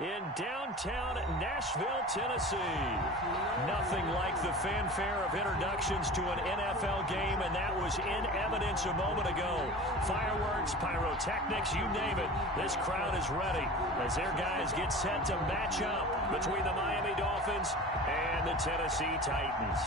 in downtown Nashville, Tennessee. Nothing like the fanfare of introductions to an NFL game, and that was in evidence a moment ago. Fireworks, pyrotechnics, you name it. This crowd is ready as their guys get set to match up between the Miami Dolphins and the Tennessee Titans.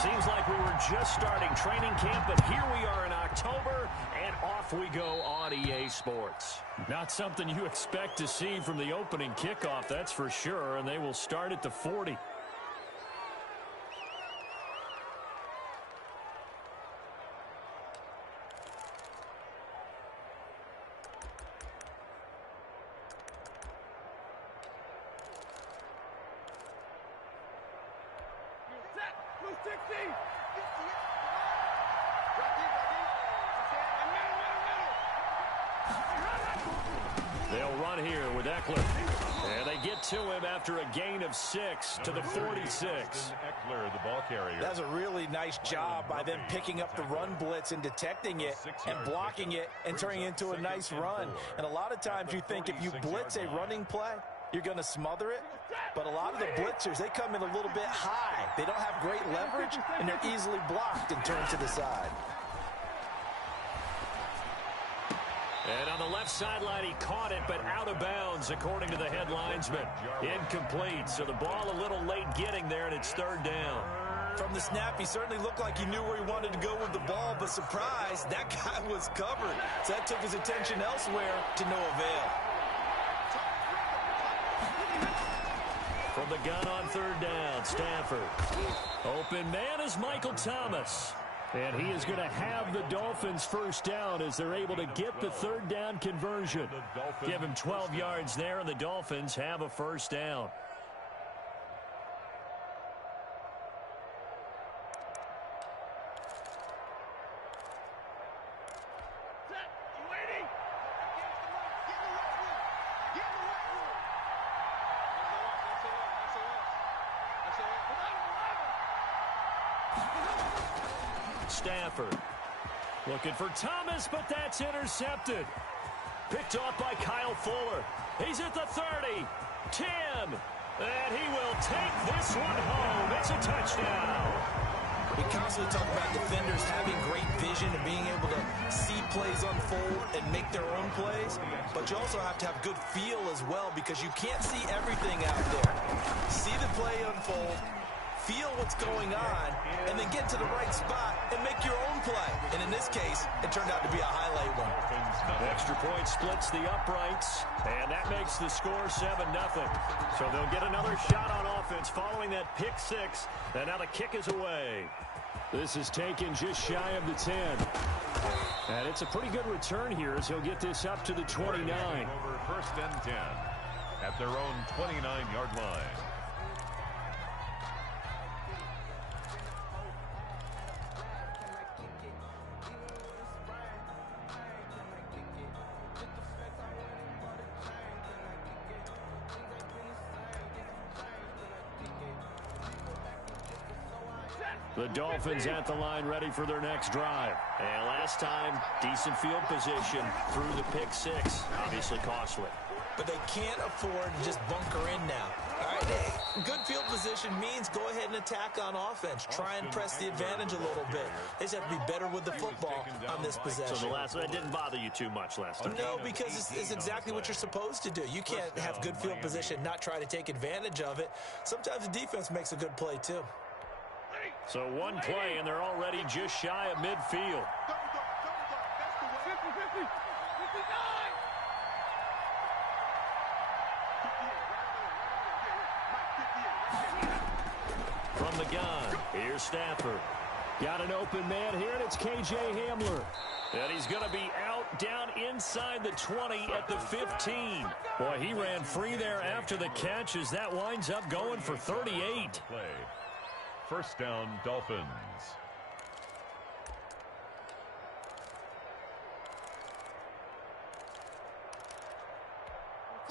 Seems like we were just starting training camp, but here we are in October, and off we go on EA Sports. Not something you expect to see from the opening kickoff, that's for sure, and they will start at the 40. They'll run here with Eckler. And they get to him after a gain of 6 to the 46. Eckler, the ball carrier. That's a really nice job by them picking up the run blitz and detecting it and blocking it and turning it into a nice run. And a lot of times you think if you blitz a running play, you're going to smother it. But a lot of the blitzers, they come in a little bit high. They don't have great leverage, and they're easily blocked and turned to the side. And on the left sideline, he caught it, but out of bounds, according to the head linesman. Incomplete, so the ball a little late getting there, and it's third down. From the snap, he certainly looked like he knew where he wanted to go with the ball, but surprise, that guy was covered. So that took his attention elsewhere to no avail. From the gun on third down, Stafford. Open man is Michael Thomas. And he is going to have the Dolphins first down as they're able to get the third down conversion. Give him 12 yards there, and the Dolphins have a first down. Stafford looking for Thomas, but that's intercepted. Picked off by Kyle Fuller. He's at the 30, 10, and he will take this one home. It's a touchdown. We constantly talk about defenders having great vision and being able to see plays unfold and make their own plays, but you also have to have good feel as well because you can't see everything out there. See the play unfold, feel what's going on, and then get to the right spot and make your own play. And in this case, it turned out to be a highlight one. Extra point splits the uprights, and that makes the score 7-0. So they'll get another shot on offense following that pick 6, and now the kick is away. This is taken just shy of the 10. And it's a pretty good return here as he'll get this up to the 29. Over first and 10 at their own 29-yard line. The Dolphins at the line ready for their next drive. And last time, decent field position through the pick 6. Obviously costly. But they can't afford to just bunker in now. All right, good field position means go ahead and attack on offense. Try and press the advantage a little bit. They just have to be better with the football on this possession. So that didn't bother you too much last time? No, because it's exactly what you're supposed to do. You can't have good field position, not try to take advantage of it. Sometimes the defense makes a good play, too. So one play, and they're already just shy of midfield. From the gun, here's Stafford. Got an open man here, and it's K.J. Hamler. And he's going to be out down inside the 20 at the 15. Boy, he ran free there after the catch as that winds up going for 38. First down, Dolphins.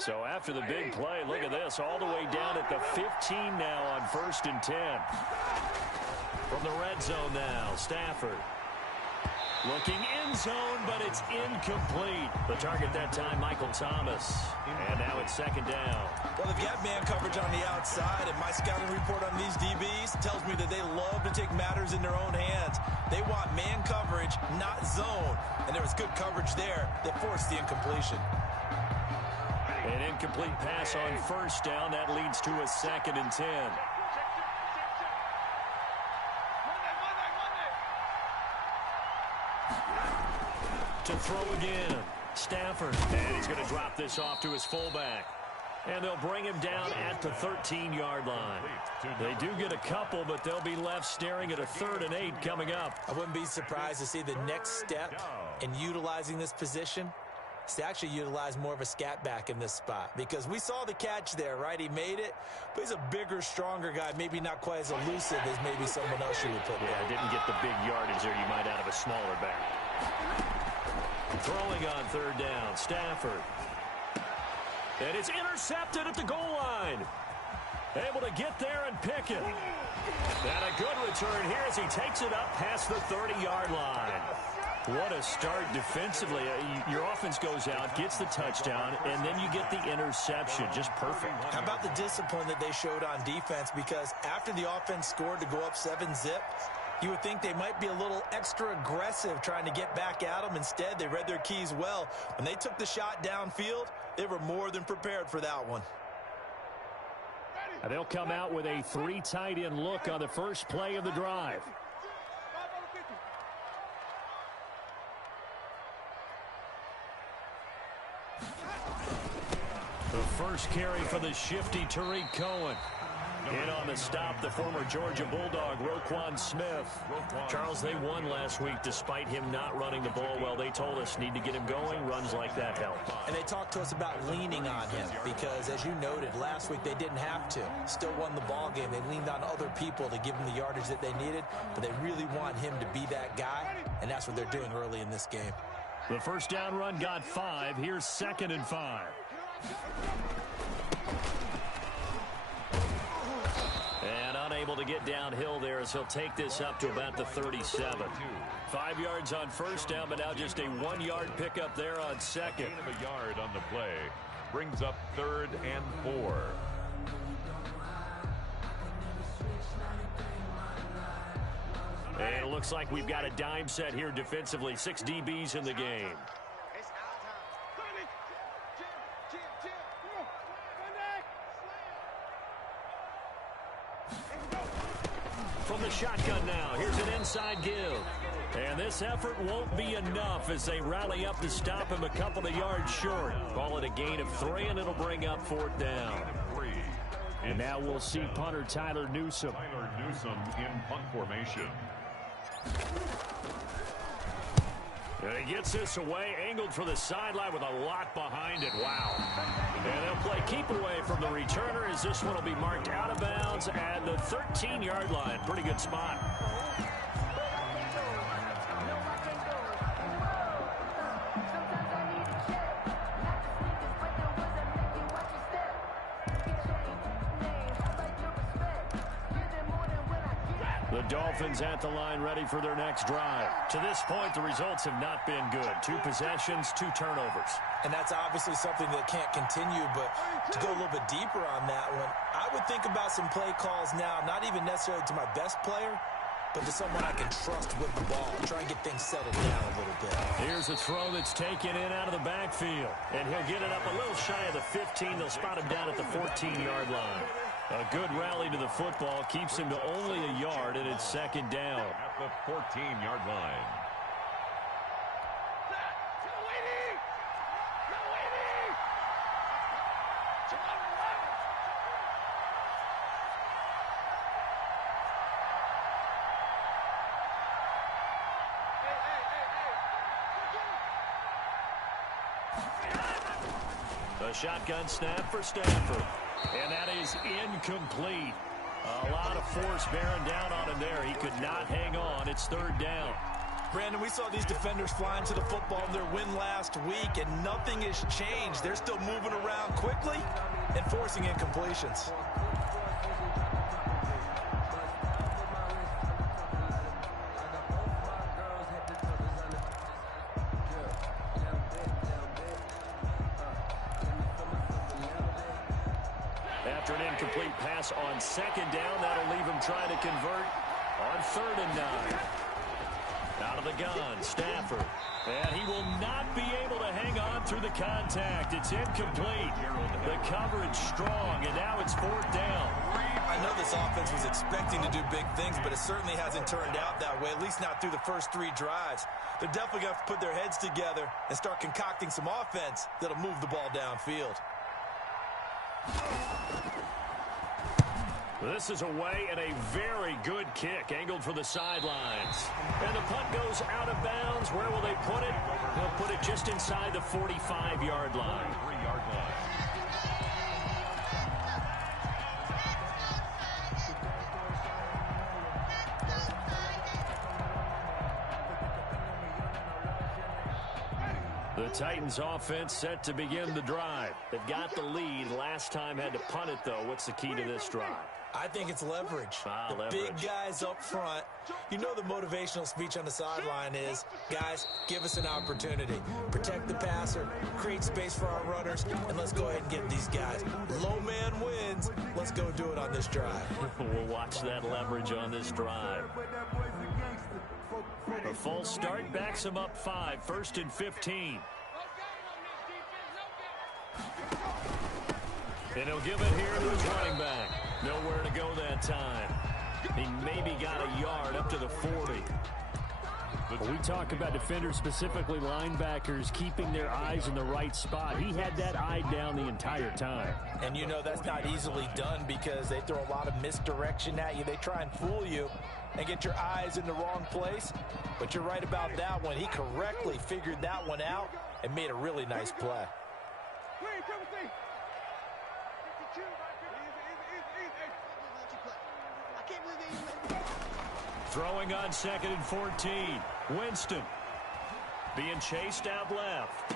So after the big play, look at this, all the way down at the 15 now on 1st and 10. From the red zone now, Stafford. Looking in zone, but it's incomplete. The target that time, Michael Thomas. And now it's 2nd down. Well, they've got man coverage on the outside, and my scouting report on these DBs tells me that they love to take matters in their own hands. They want man coverage, not zone. And there was good coverage there that forced the incompletion. An incomplete pass on 1st down. That leads to a 2nd and 10. To throw again. Stafford. And he's going to drop this off to his fullback. And they'll bring him down at the 13-yard line. They do get a couple, but they'll be left staring at a 3rd and 8 coming up. I wouldn't be surprised to see the next step in utilizing this position is to actually utilize more of a scat back in this spot. Because we saw the catch there, right? He made it, but he's a bigger, stronger guy. Maybe not quite as elusive as maybe someone else you would put there. Yeah, didn't get the big yardage there you might out of a smaller back. Throwing on 3rd down, Stafford. And it's intercepted at the goal line. Able to get there and pick it. And a good return here as he takes it up past the 30-yard line. What a start defensively. Your offense goes out, gets the touchdown, and then you get the interception. Just perfect. How about the discipline that they showed on defense? Because after the offense scored to go up 7-zip, you would think they might be a little extra aggressive trying to get back at them. Instead, they read their keys well. When they took the shot downfield, they were more than prepared for that one. And they'll come out with a 3 tight end look on the first play of the drive. The first carry for the shifty Tariq Cohen. In on the stop, the former Georgia Bulldog, Roquan Smith. Charles, they won last week despite him not running the ball well. They told us need to get him going. Runs like that help. And they talked to us about leaning on him because, as you noted, last week they didn't have to. Still won the ball game. They leaned on other people to give them the yardage that they needed, but they really want him to be that guy, and that's what they're doing early in this game. The first down run got 5. Here's 2nd and 5. And unable to get downhill there as he'll take this up to about the 37. 5 yards on 1st down, but now just a 1-yard pickup there on 2nd. Gain of a yard on the play. Brings up 3rd and 4. And it looks like we've got a dime set here defensively. 6 DBs in the game. From the shotgun now, here's an inside give. And this effort won't be enough as they rally up to stop him a couple of yards short. Call it a gain of 3, and it'll bring up 4th down. And now we'll see punter Tyler Newsome. Tyler Newsome in punt formation. And he gets this away, angled for the sideline with a lot behind it. Wow. And they'll play keep away from the returner as this one will be marked out of bounds at the 13-yard line. Pretty good spot. The Dolphins at the line ready for their next drive. To this point, the results have not been good. 2 possessions, 2 turnovers. And that's obviously something that can't continue, but to go a little bit deeper on that one, I would think about some play calls now, not even necessarily to my best player, but to someone I can trust with the ball. Try and get things settled down a little bit. Here's a throw that's taken in out of the backfield. And he'll get it up a little shy of the 15. They'll spot him down at the 14-yard line. A good rally to the football keeps him to only a yard, and it's 2nd down. At the 14-yard line. A shotgun snap for Stafford. And that is incomplete. A lot of force bearing down on him there. He could not hang on. It's 3rd down. Brandon, we saw these defenders flying to the football in their win last week, and nothing has changed. They're still moving around quickly and forcing incompletions. After an incomplete pass on second down, that'll leave him trying to convert on 3rd and 9. Out of the gun, Stafford. And he will not be able to hang on through the contact. It's incomplete. The coverage strong, and now it's 4th down. I know this offense was expecting to do big things, but it certainly hasn't turned out that way, at least not through the first 3 drives. They're definitely going to have to put their heads together and start concocting some offense that'll move the ball downfield. This is away and a very good kick, angled for the sidelines. And the punt goes out of bounds. Where will they put it? They'll put it just inside the 45-yard line. The Titans offense set to begin the drive. They've got the lead. Last time had to punt it, though. What's the key to this drive? I think it's leverage. Big guys up front. You know the motivational speech on the sideline is, guys, give us an opportunity. Protect the passer, create space for our runners, and let's go ahead and get these guys. Low man wins. Let's go do it on this drive. We'll watch that leverage on this drive. A false start backs him up 5, 1st and 15. And he'll give it here to his running back. Nowhere to go that time. He maybe got a yard up to the 40. When we talk about defenders, specifically linebackers, keeping their eyes in the right spot. He had that eye down the entire time. And you know that's not easily done because they throw a lot of misdirection at you. They try and fool you and get your eyes in the wrong place. But you're right about that one. He correctly figured that one out and made a really nice play. Throwing on 2nd and 14. Winston being chased out left.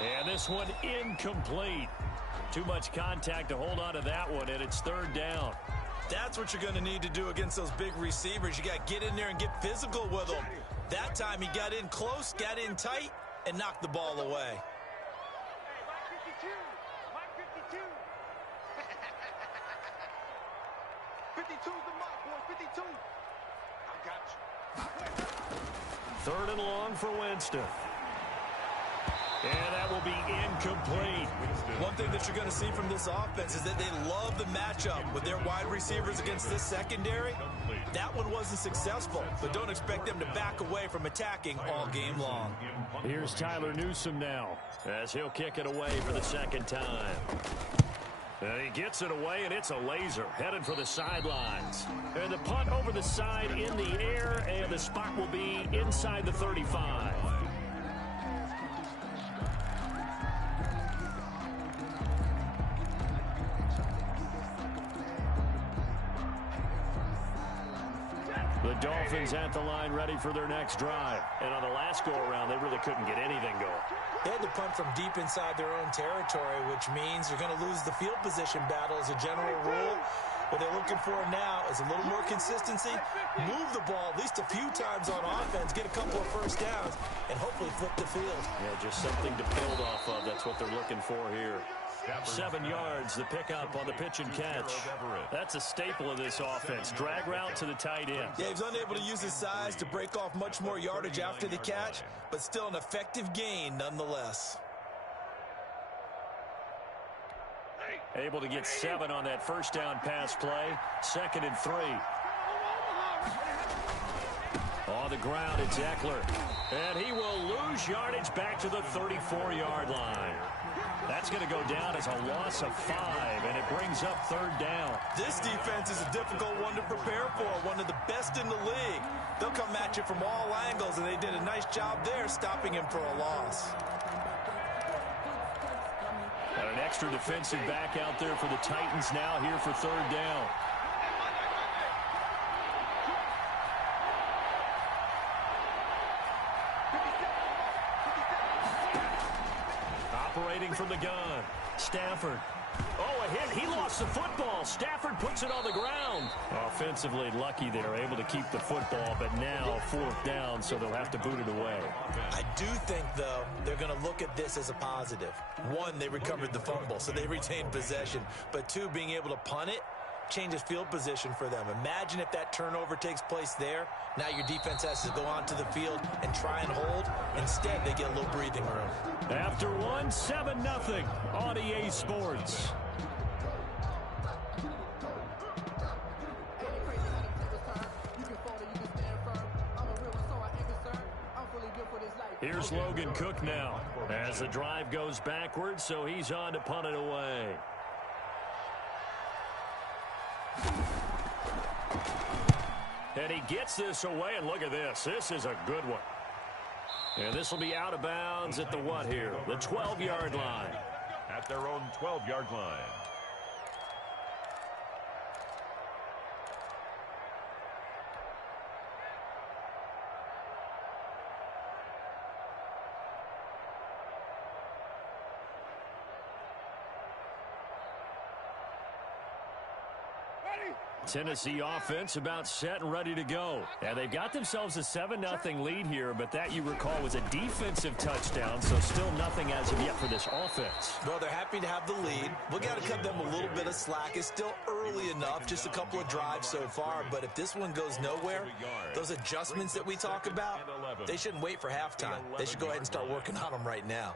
And this one incomplete. Too much contact to hold on to that one, and it's 3rd down. That's what you're going to need to do against those big receivers. You got to get in there and get physical with them. That time he got in close, got in tight, and knocked the ball away. Third and long for Winston. And that will be incomplete. One thing that you're going to see from this offense is that they love the matchup with their wide receivers against this secondary. That one wasn't successful, but don't expect them to back away from attacking all game long. Here's Tyler Newsome now, as he'll kick it away for the 2nd time. And he gets it away, and it's a laser, headed for the sidelines. And the punt over the side in the air, and the spot will be inside the 35. The Dolphins at the line ready for their next drive. And on the last go-around, they really couldn't get anything going. They had to punt from deep inside their own territory, which means you're going to lose the field position battle as a general rule. What they're looking for now is a little more consistency, move the ball at least a few times on offense, get a couple of first downs, and hopefully flip the field. Yeah, just something to build off of. That's what they're looking for here. 7 yards, the pickup on the pitch and catch. That's a staple of this offense. Drag route to the tight end. Yeah, he's unable to use his size to break off much more yardage after the catch, but still an effective gain nonetheless. Able to get 7 on that first down pass play. 2nd and 3. On the ground, it's Eckler. And he will lose yardage back to the 34-yard line. That's going to go down as a loss of 5, and it brings up 3rd down. This defense is a difficult one to prepare for, one of the best in the league. They'll come at you from all angles, and they did a nice job there stopping him for a loss. Got an extra defensive back out there for the Titans now here for 3rd down. Operating from the gun. Stafford. Oh, a hit. He lost the football. Stafford puts it on the ground. Offensively lucky they're able to keep the football, but now 4th down, so they'll have to boot it away. I do think, though, they're going to look at this as a positive. 1, they recovered the fumble, so they retained possession. But 2, being able to punt it changes field position for them. Imagine if that turnover takes place there. Now your defense has to go onto the field and try and hold. Instead, they get a little breathing room. After 1, 7-0 on EA Sports. Here's Logan Cook now as the drive goes backwards, so he's on to punt it away. And he gets this away, and look at this. This is a good one. And this will be out of bounds at the what here? The 12-yard line. At their own 12-yard line. Tennessee offense about set and ready to go. And they've got themselves a 7-0 lead here, but that, you recall, was a defensive touchdown, so still nothing as of yet for this offense. Well, they're happy to have the lead. We got to cut them a little bit of slack. It's still early enough, just a couple of drives so far, but if this one goes nowhere, those adjustments that we talk about, they shouldn't wait for halftime. They should go ahead and start working on them right now.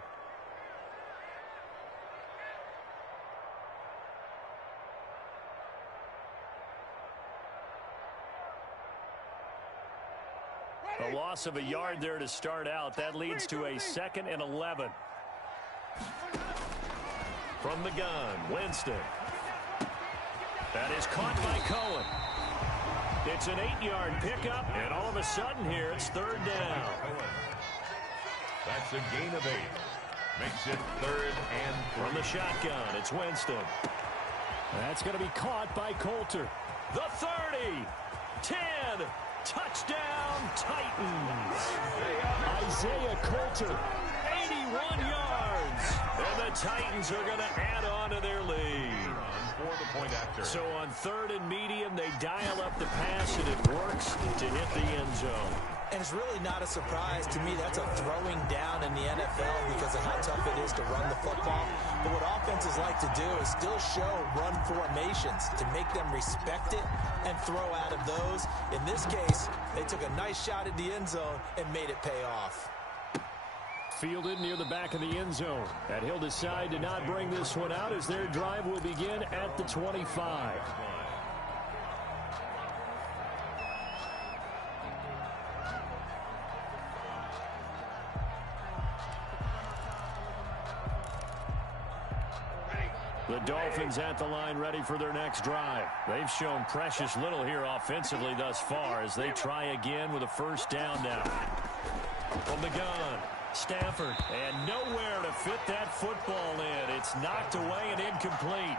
A loss of a yard there to start out. That leads to a 2nd and 11. From the gun, Winston. That is caught by Cohen. It's an 8-yard pickup, and all of a sudden here, it's 3rd down. That's a gain of 8. Makes it 3rd and 3. From the shotgun, it's Winston. That's going to be caught by Coulter. The 30, 10, touchdown Titans. Isaiah Coulter, 81 yards. And the Titans are going to add on to their lead. For the point after. So on 3rd and medium, they dial up the pass, and it works to hit the end zone. And it's really not a surprise to me. That's a throwing down in the NFL because of how tough it is to run the football. But what offenses like to do is still show run formations to make them respect it and throw out of those. In this case, they took a nice shot at the end zone and made it pay off. Fielded near the back of the end zone. And he'll decide to not bring this one out as their drive will begin at the 25. The Dolphins at the line ready for their next drive. They've shown precious little here offensively thus far as they try again with a 1st down now. From the gun, Stafford, and nowhere to fit that football in. It's knocked away and incomplete.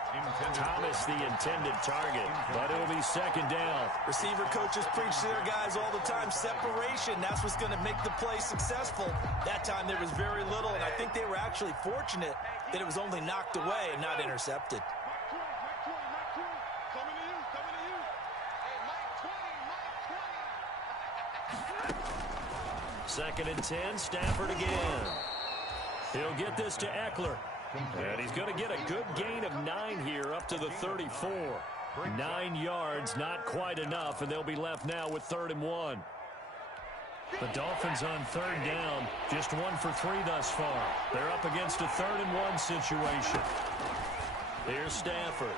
Thomas the intended target, but it'll be 2nd down. Receiver coaches preach to their guys all the time. Separation, that's what's going to make the play successful. That time there was very little, and I think they were actually fortunate that it was only knocked away and not intercepted. 2nd and 10, Stafford again. He'll get this to Eckler. And he's going to get a good gain of 9 here up to the 34. 9 yards, not quite enough, and they'll be left now with 3rd and 1. The Dolphins on 3rd down, just 1 for 3 thus far. They're up against a 3rd and 1 situation. Here's Stafford.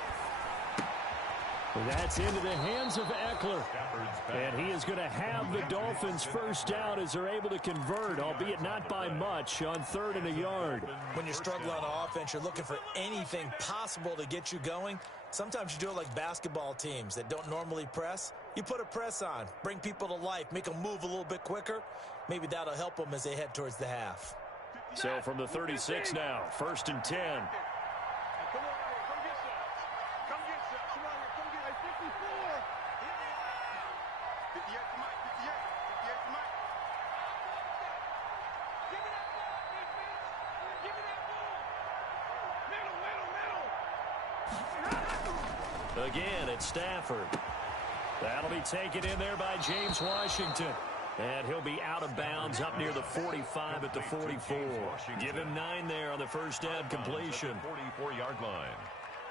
That's into the hands of Eckler. And he is going to have the Dolphins 1st down as they're able to convert, albeit not by much, on 3rd and a yard. When you're struggling on offense, you're looking for anything possible to get you going. Sometimes you do it like basketball teams that don't normally press. You put a press on, bring people to life, make them move a little bit quicker. Maybe that'll help them as they head towards the half. So from the 36 now, 1st and 10. Again, it's Stafford. That'll be taken in there by James Washington. And he'll be out of bounds up near the 45 at the 44. Give him 9 there on the first down completion. 44-yard line.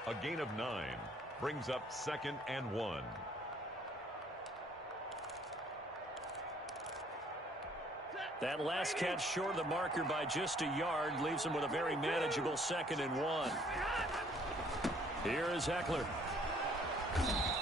A gain of 9 brings up 2nd and 1. That last catch short of the marker by just a yard leaves him with a very manageable 2nd and 1. Here is Eckler.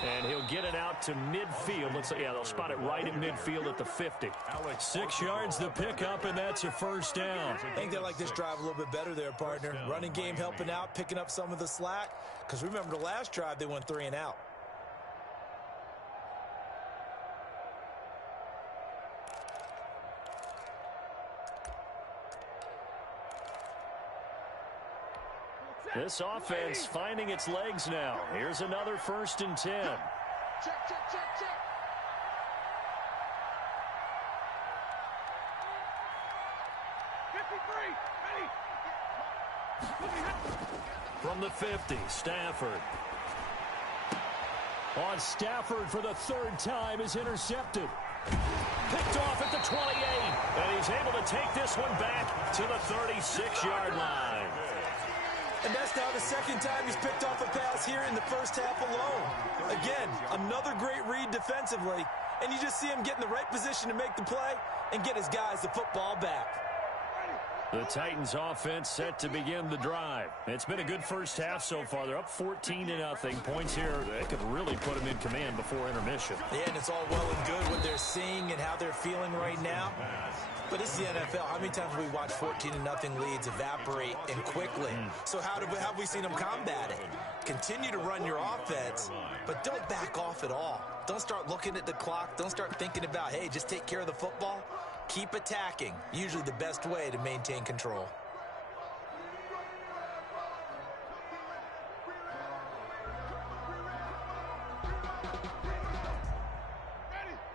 And he'll get it out to midfield. They'll spot it right in midfield at the 50. 6 yards the pickup, and that's a first down. I think they like this drive a little bit better there, partner. Running game helping out, picking up some of the slack. Because remember the last drive, they went 3 and out. This offense finding its legs now. Here's another 1st and 10. Check, check, check, check. 53, ready. From the 50, Stafford. On Stafford for the 3rd time is intercepted. Picked off at the 28. And he's able to take this one back to the 36-yard line. And that's now the 2nd time he's picked off a pass here in the first half alone. Again, another great read defensively. And you just see him get in the right position to make the play and get his guys the football back. The Titans offense set to begin the drive. It's been a good first half so far. They're up 14-0. Points here that could really put them in command before intermission. Yeah, and it's all well and good what they're seeing and how they're feeling right now. But it's the NFL. How many times have we watched 14-0 leads evaporate and quickly? So how have we seen them combat it? Continue to run your offense, but don't back off at all. Don't start looking at the clock. Don't start thinking about, hey, just take care of the football. Keep attacking. Usually the best way to maintain control.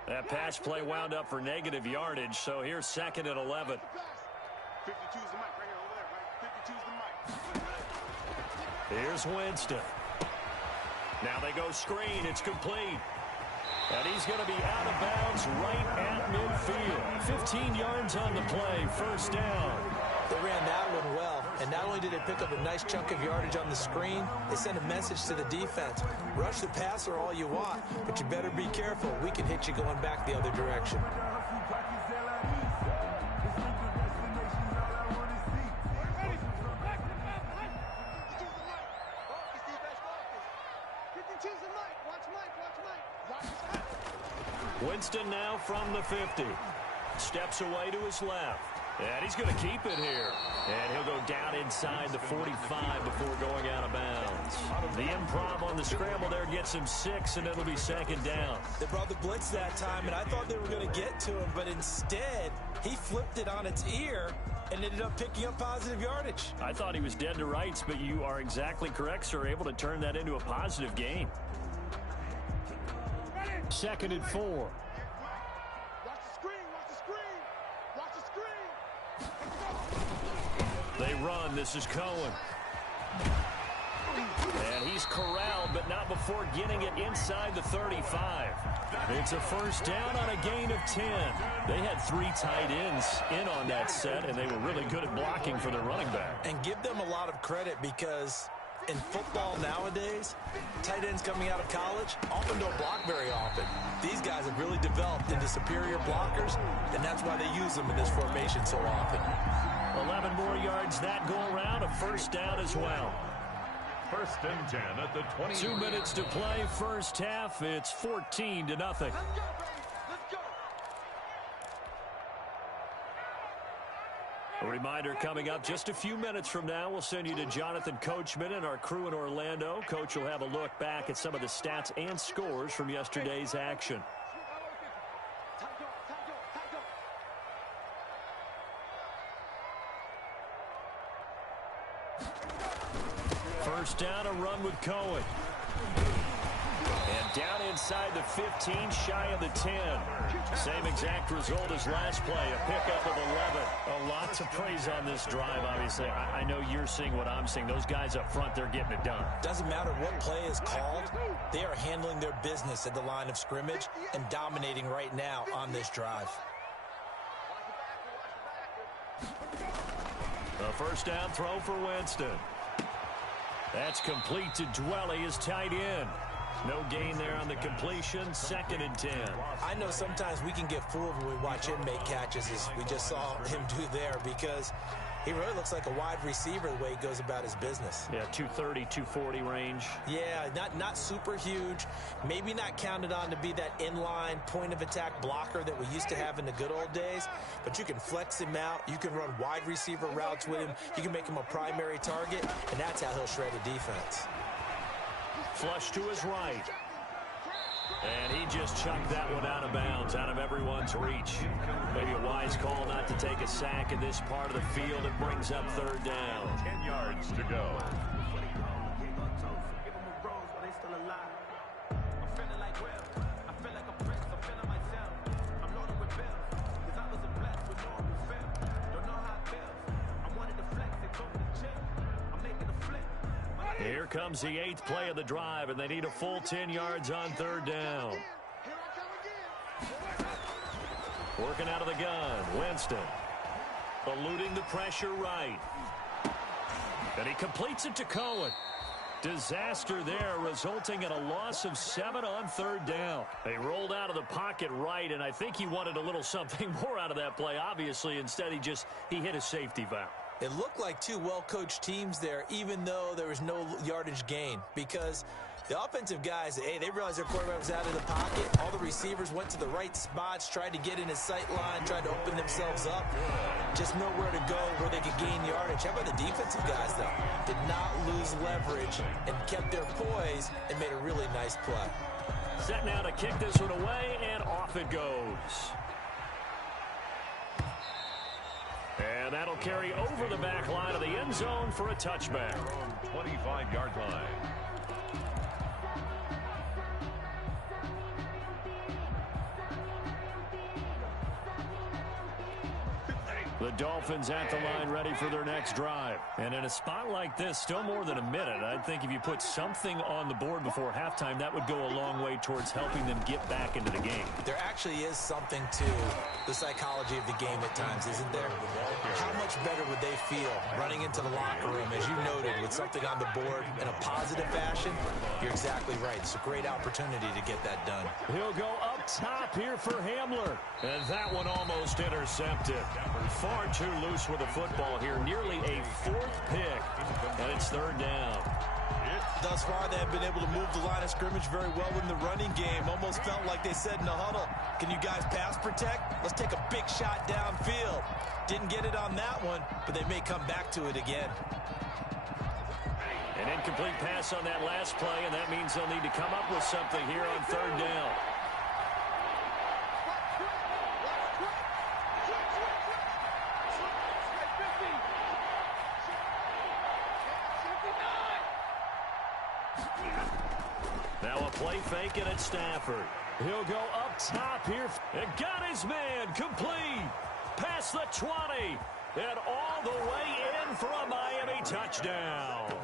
That pass play wound up for negative yardage, so here's 2nd and 11. 52's the mic right here, over there, right? 52's the mic. Here's Winston. Now they go screen. It's complete. And he's going to be out of bounds right at midfield. 15 yards on the play, first down. They ran that one well, and not only did they pick up a nice chunk of yardage on the screen, they sent a message to the defense. Rush the passer all you want, but you better be careful. We can hit you going back the other direction. Winston now from the 50. Steps away to his left. And he's going to keep it here. And he'll go down inside the 45 before going out of bounds. The improv on the scramble there gets him 6, and it'll be 2nd down. They brought the blitz that time, and I thought they were going to get to him, but instead he flipped it on its ear and ended up picking up positive yardage. I thought he was dead to rights, but you are exactly correct, sir. Able to turn that into a positive gain. 2nd and 4. Watch the screen, watch the screen, watch the screen. They run. This is Cohen. And he's corralled, but not before getting it inside the 35. It's a first down on a gain of 10. They had 3 tight ends in on that set, and they were really good at blocking for their running back. And give them a lot of credit because in football nowadays, tight ends coming out of college often don't block very often. These guys have really developed into superior blockers, and that's why they use them in this formation so often. 11 more yards that go around, a first down as well. 1st and 10 at the 20. 2 minutes to play, first half. It's 14-0. Let's go, baby, let's go. A reminder coming up just a few minutes from now, we'll send you to Jonathan Coachman and our crew in Orlando. Coach will have a look back at some of the stats and scores from yesterday's action. First down, a run with Cohen. And Down inside the 15, shy of the 10. Same exact result as last play, a pickup of 11. Lots of praise on this drive, obviously. I know you're seeing what I'm seeing. Those guys up front, they're getting it done. Doesn't matter what play is called. They are handling their business at the line of scrimmage and dominating right now on this drive. A first down throw for Winston. That's complete to Dwelly, his tight end. No gain there on the completion, 2nd and 10. I know sometimes we can get fooled when we watch him make catches, as we just saw him do there, because he really looks like a wide receiver the way he goes about his business. Yeah, 230, 240 range. Yeah, not super huge. Maybe not counted on to be that inline point-of-attack blocker that we used to have in the good old days, but you can flex him out. You can run wide receiver routes with him. You can make him a primary target, and that's how he'll shred a defense. Flush to his right. And he just chucked that one out of bounds, out of everyone's reach. Maybe a wise call not to take a sack in this part of the field. It brings up 3rd down. 10 yards to go. Here comes the 8th play of the drive, and they need a full 10 yards on 3rd down. Working out of the gun, Winston. Eluding the pressure right. And he completes it to Cohen. Disaster there, resulting in a loss of 7 on 3rd down. They rolled out of the pocket right, and I think he wanted a little something more out of that play, obviously. Instead, he hit a safety valve. It looked like two well-coached teams there, even though there was no yardage gain, because the offensive guys, they realized their quarterback was out of the pocket. All the receivers went to the right spots, tried to get in his sight line, tried to open themselves up. Just nowhere to go where they could gain yardage. How about the defensive guys, though? Did not lose leverage and kept their poise and made a really nice play. Set now to kick this one away, and off it goes. And that'll carry over the back line of the end zone for a touchback. 25-yard line. The Dolphins at the line ready for their next drive. And in a spot like this, still more than a minute, I think if you put something on the board before halftime, that would go a long way towards helping them get back into the game. There actually is something to the psychology of the game at times, isn't there? How much better would they feel running into the locker room, as you noted, with something on the board in a positive fashion? You're exactly right. It's a great opportunity to get that done. He'll go up top here for Hamler. And that one almost intercepted. Far too loose with the football here. Nearly a 4th pick. And it's 3rd down. Thus far, they have been able to move the line of scrimmage very well in the running game. Almost felt like they said in the huddle, can you guys pass protect? Let's take a big shot downfield. Didn't get it on that one, but they may come back to it again. An incomplete pass on that last play, and that means they'll need to come up with something here on 3rd down. Now a play fake, and it's Stafford. He'll go up top here. And got his man complete. Past the 20. And all the way in for a Miami touchdown.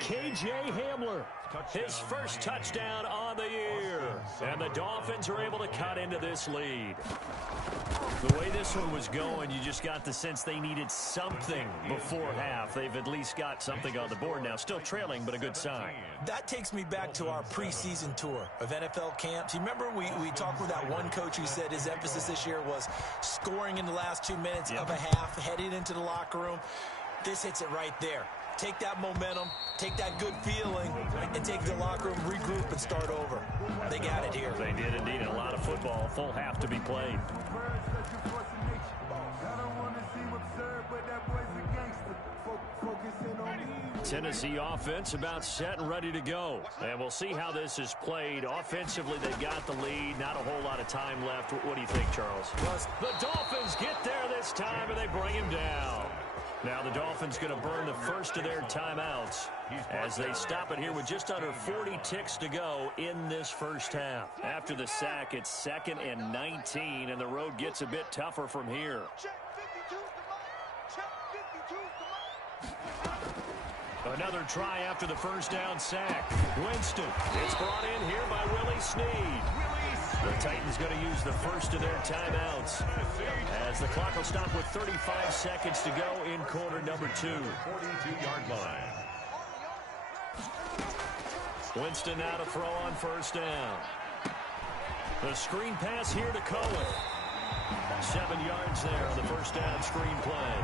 KJ Hamler, his first touchdown on the year. And the Dolphins are able to cut into this lead. The way this one was going, you just got the sense they needed something before half. They've at least got something on the board now. Still trailing, but a good sign. That takes me back to our preseason tour of NFL camps. You remember we talked with that one coach who said his emphasis this year was scoring in the last 2 minutes of a half, heading into the locker room. This hits it right there. Take that momentum, take that good feeling, and take the locker room, regroup, and start over. They got it here. They did indeed. A lot of football, a full half to be played. Tennessee offense about set and ready to go. And we'll see how this is played. Offensively, they've got the lead. Not a whole lot of time left. What do you think, Charles? The Dolphins get there this time, and they bring him down. Now the Dolphins going to burn the first of their timeouts as they stop it here with just under 40 ticks to go in this first half. After the sack, it's 2nd and 19, and the road gets a bit tougher from here. Another try after the first down sack. Winston. It's brought in here by Willie Snead. The Titans going to use the first of their timeouts as the clock will stop with 35 seconds to go in quarter number 2. 42-yard line. Winston now to throw on first down. The screen pass here to Cohen. 7 yards there on the first down screen play.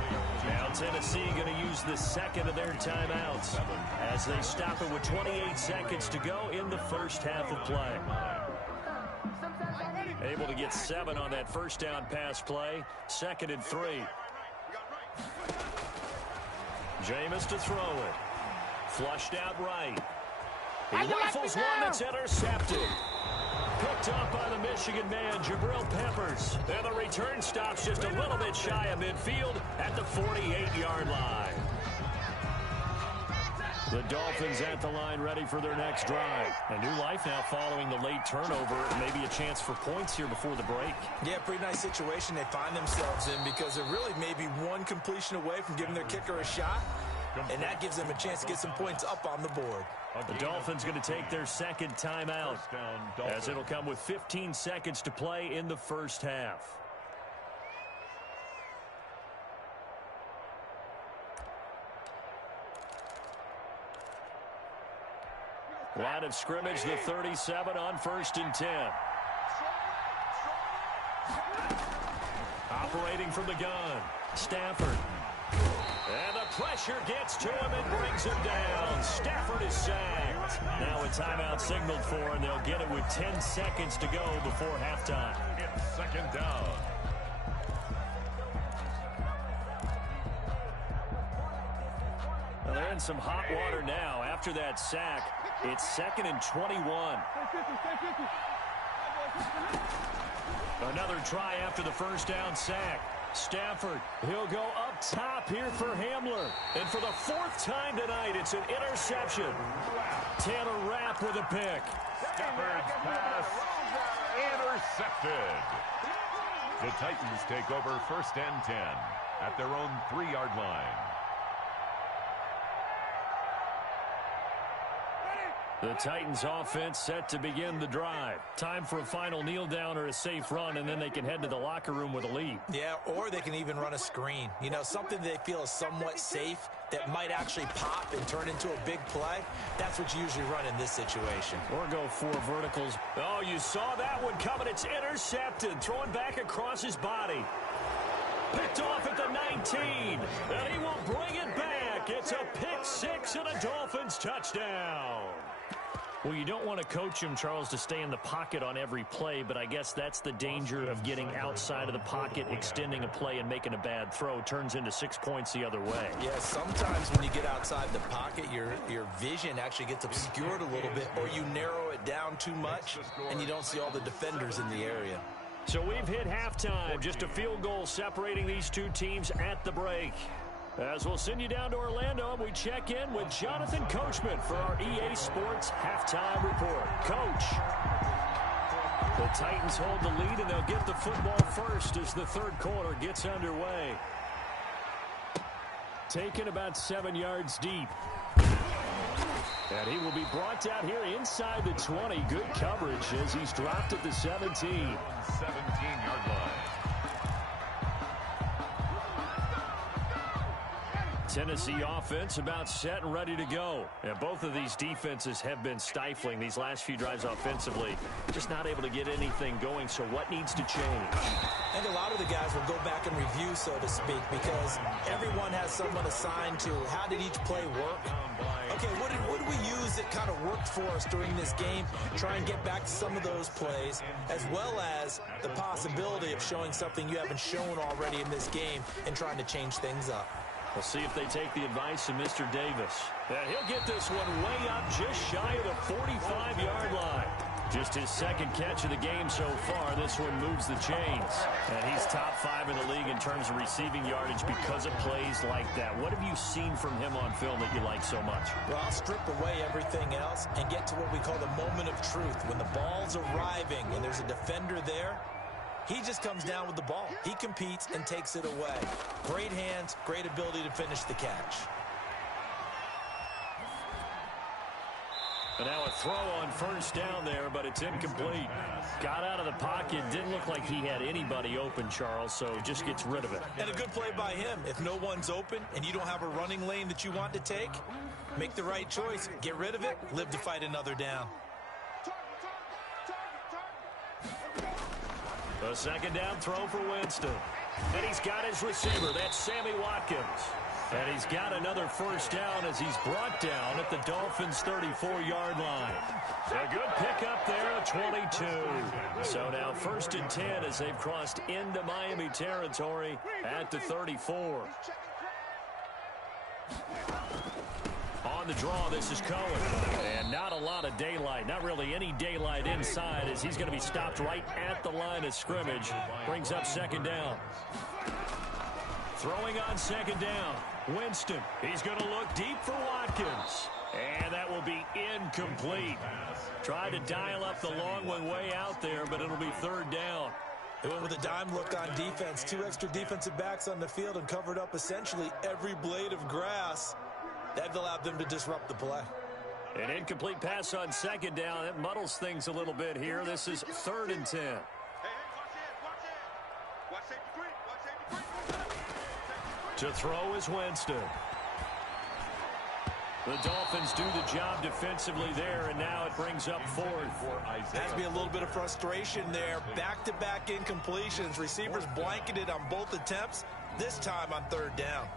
Now Tennessee going to use the second of their timeouts as they stop it with 28 seconds to go in the first half of play. Able to get 7 on that first down pass play. 2nd and 3. Jameis to throw it. Flushed out right. He rifles one that's intercepted. Picked up by the Michigan man, Jabril Peppers. And the return stops just a little bit shy of midfield at the 48-yard line. The Dolphins at the line ready for their next drive. A new life now following the late turnover. Maybe a chance for points here before the break. Yeah, pretty nice situation they find themselves in because they're really maybe one completion away from giving their kicker a shot. And that gives them a chance to get some points up on the board. The Dolphins going to take their second timeout as it'll come with 15 seconds to play in the first half. Line of scrimmage, the 37 on 1st and 10. Operating from the gun, Stafford. And the pressure gets to him and brings him down. Stafford is sacked. Now a timeout signaled for, and they'll get it with 10 seconds to go before halftime. It's 2nd down. Well, they're in some hot water now. After that sack, it's 2nd and 21. Another try after the first down sack. Stafford, he'll go up top here for Hamler. And for the 4th time tonight, it's an interception. Taylor Rapp with a pick. Stafford's pass intercepted. The Titans take over 1st and 10 at their own 3-yard line. The Titans offense set to begin the drive. Time for a final kneel down or a safe run, and then they can head to the locker room with a lead. Yeah, or they can even run a screen. You know, something they feel is somewhat safe that might actually pop and turn into a big play. That's what you usually run in this situation. Or go 4 verticals. Oh, you saw that one coming. It's intercepted. Throwing back across his body. Picked off at the 19. And he will bring it back. It's a pick 6 and a Dolphins touchdown. Well, you don't want to coach him, Charles, to stay in the pocket on every play, but I guess that's the danger of getting outside of the pocket, extending a play, and making a bad throw. Turns into 6 points the other way. Yeah, sometimes when you get outside the pocket, your vision actually gets obscured a little bit, or you narrow it down too much, and you don't see all the defenders in the area. So we've hit halftime. Just a field goal separating these two teams at the break. As we'll send you down to Orlando, and we check in with Jonathan Coachman for our EA Sports Halftime Report. Coach. The Titans hold the lead, and they'll get the football first as the 3rd quarter gets underway. Taken about 7 yards deep. And he will be brought down here inside the 20. Good coverage as he's dropped at the 17. 17-yard line. Tennessee offense about set and ready to go. And both of these defenses have been stifling these last few drives offensively. Just not able to get anything going, so what needs to change? I think a lot of the guys will go back and review, so to speak, because everyone has someone assigned to how did each play work. Okay, what did we use that kind of worked for us during this game? Try and get back to some of those plays, as well as the possibility of showing something you haven't shown already in this game and trying to change things up. We'll see if they take the advice of Mr. Davis. And he'll get this one way up just shy of the 45-yard line. Just his second catch of the game so far. This one moves the chains. And he's top 5 in the league in terms of receiving yardage because of plays like that. What have you seen from him on film that you like so much? Well, I'll strip away everything else and get to what we call the moment of truth. When the ball's arriving and there's a defender there, he just comes down with the ball. He competes and takes it away. Great hands, great ability to finish the catch. And now a throw on first down there, but it's incomplete. Got out of the pocket. Didn't look like he had anybody open, Charles, so just gets rid of it. And a good play by him. If no one's open and you don't have a running lane that you want to take, make the right choice. Get rid of it. Live to fight another down. A second down throw for Winston. And he's got his receiver. That's Sammy Watkins. And he's got another first down as he's brought down at the Dolphins' 34-yard line. A good pickup there at 22. So now 1st and 10 as they've crossed into Miami territory at the 34. On the draw, this is Cohen. And not a lot of daylight. Not really any daylight inside as he's going to be stopped right at the line of scrimmage. Brings up second down. Throwing on second down. Winston. He's going to look deep for Watkins. And that will be incomplete. Tried to dial up the long one way out there, but it'll be third down. They went with a dime look on defense. 2 extra defensive backs on the field and covered up essentially every blade of grass. That allowed them to disrupt the play. An incomplete pass on second down. That muddles things a little bit here. This is 3rd and 10. To throw is Winston. The Dolphins do the job defensively there, and now it brings up 4th. Has to be a little bit of frustration there. Back-to-back incompletions. Receivers blanketed on both attempts, this time on 3rd down.